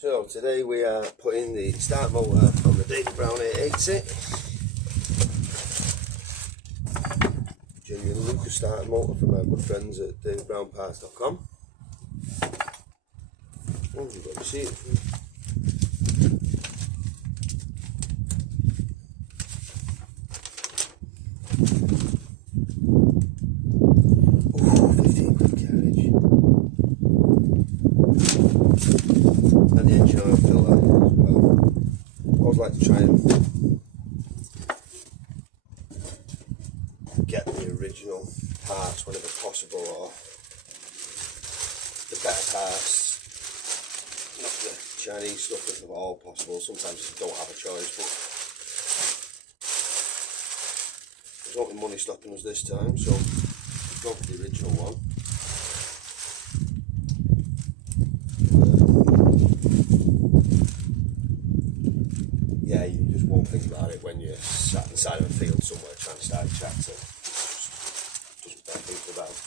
So today we are putting the start motor on the David Brown 880. Genuine Lucas starter motor from our good friends at davidbrownparts.com. Oh, you've got to see it. Oh, 15 quid carriage. And the engine oil filter as well. I always like to try and get the original parts whenever possible, or the better parts, not the Chinese stuff if at all possible. Sometimes you don't have a choice, but there's not money stopping us this time, so we've gone for the original one. Yeah, you just won't think about it when you're sat inside of a field somewhere trying to start a tractor. Just don't think about it.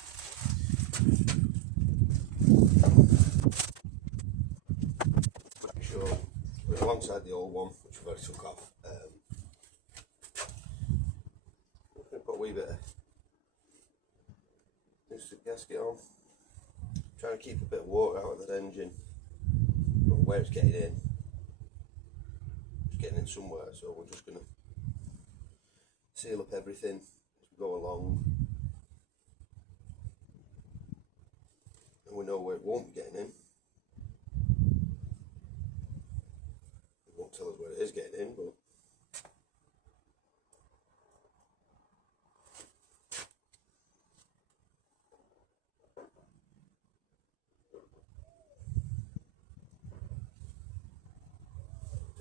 Sure, we're alongside the old one, which we've already took off. We're going to put a wee bit of instant gasket on. Trying to keep a bit of water out of that engine. I don't know where it's getting in. Getting in somewhere, so we're just going to seal up everything as we go along, and we know where it won't be getting in. It won't tell us where it is getting in, but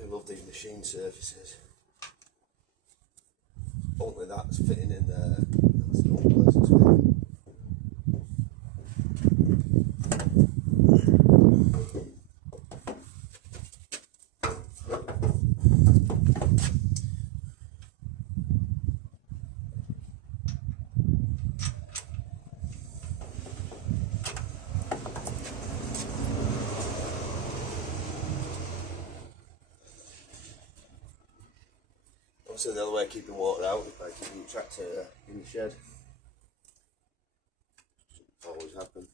I do love these machine surfaces. Only that's fitting in there. That's the only place it's fitting. Also, the other way of keeping water out is by keeping your tractor in the shed. Doesn't always happen.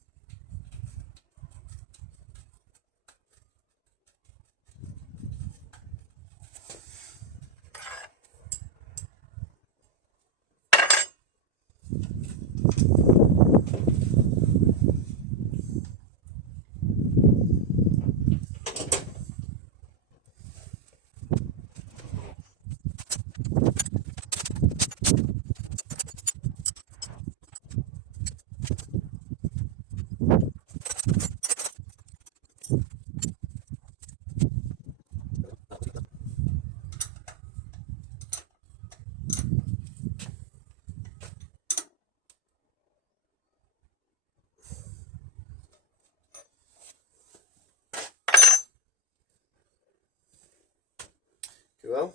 Well.